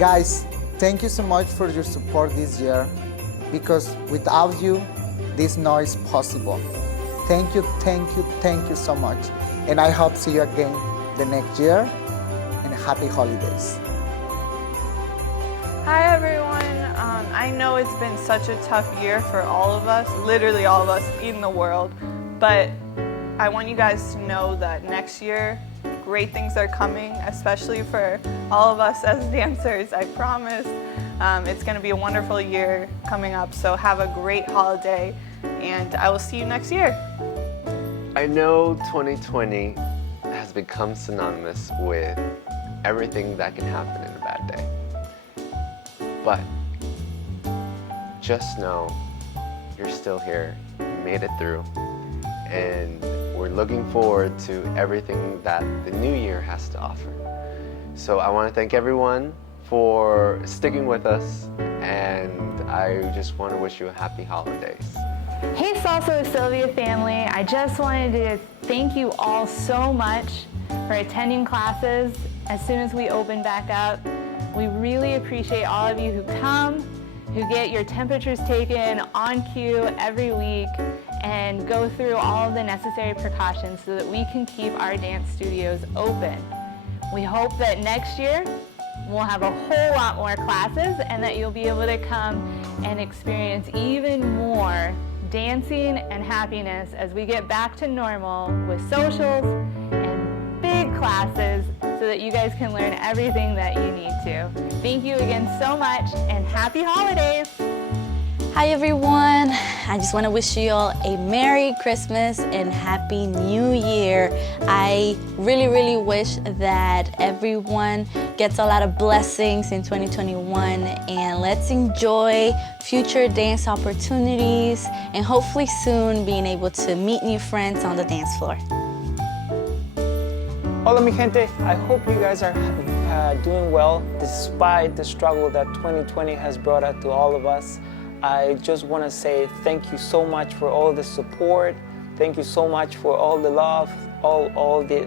Guys, thank you so much for your support this year, because without you, this not is possible. Thank you so much. And I hope to see you again the next year, and happy holidays. Hi everyone. I know it's been such a tough year for all of us, literally all of us in the world, but I want you guys to know that next year, great things are coming, especially for all of us as dancers, I promise. It's going to be a wonderful year coming up, so have a great holiday, and I will see you next year. I know 2020 has become synonymous with everything that can happen in a bad day. But just know you're still here, you made it through, and we're looking forward to everything that the new year has to offer. So I want to thank everyone for sticking with us, and I just want to wish you a happy holidays. Hey Salsa with Silvia family, I just wanted to thank you all so much for attending classes as soon as we open back up. We really appreciate all of you who come, who get your temperatures taken on cue every week, and go through all of the necessary precautions so that we can keep our dance studios open. We hope that next year we'll have a whole lot more classes and that you'll be able to come and experience even more dancing and happiness as we get back to normal with socials and big classes so that you guys can learn everything that you need to. Thank you again so much, and happy holidays! Hi everyone, I just want to wish you all a Merry Christmas and Happy New Year. I really wish that everyone gets a lot of blessings in 2021, and let's enjoy future dance opportunities and hopefully soon being able to meet new friends on the dance floor. Hola mi gente, I hope you guys are doing well despite the struggle that 2020 has brought out to all of us. I just want to say thank you so much for all the support. Thank you so much for all the love, all the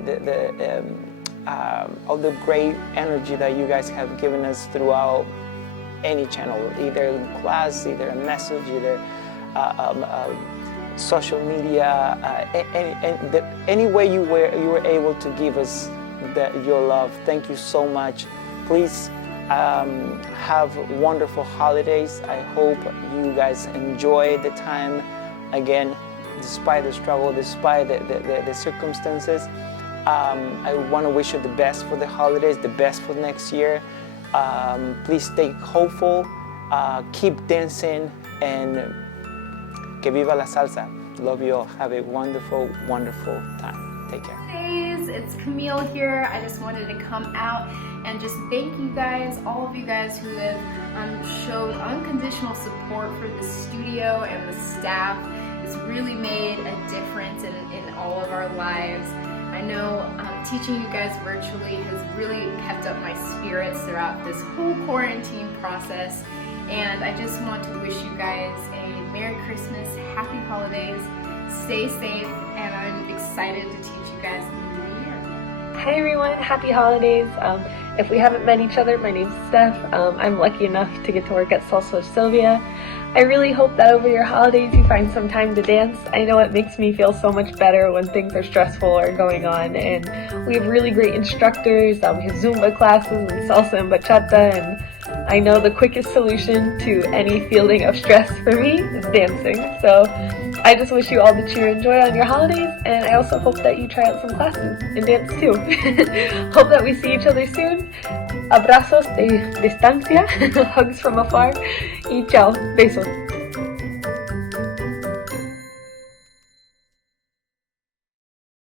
great energy that you guys have given us throughout any channel, either in class, either a message, either social media, any way you were able to give us your love. Thank you so much. Please have wonderful holidays. I hope you guys enjoy the time again, despite the struggle, despite the circumstances. I want to wish you the best for the holidays, the best for next year. Please stay hopeful, keep dancing, and que viva la salsa. Love you all. Have a wonderful time. Take care. Hey, it's Camille here. I just wanted to come out and just thank you guys, all of you guys who have showed unconditional support for the studio and the staff. It's really made a difference in all of our lives. I know teaching you guys virtually has really kept up my spirits throughout this whole quarantine process. And I just want to wish you guys a Merry Christmas, Happy Holidays, stay safe, and I'm excited to teach you guys in the new year. Hi everyone, Happy Holidays. If we haven't met each other, my name's Steph. I'm lucky enough to get to work at Salsa with Silvia. I really hope that over your holidays you find some time to dance. I know it makes me feel so much better when things are stressful or going on, and we have really great instructors. We have Zumba classes and salsa and bachata, and I know the quickest solution to any feeling of stress for me is dancing. So I just wish you all the cheer and joy on your holidays, and I also hope that you try out some classes and dance too. Hope that we see each other soon. Abrazos de distancia, hugs from afar, y chao, besos.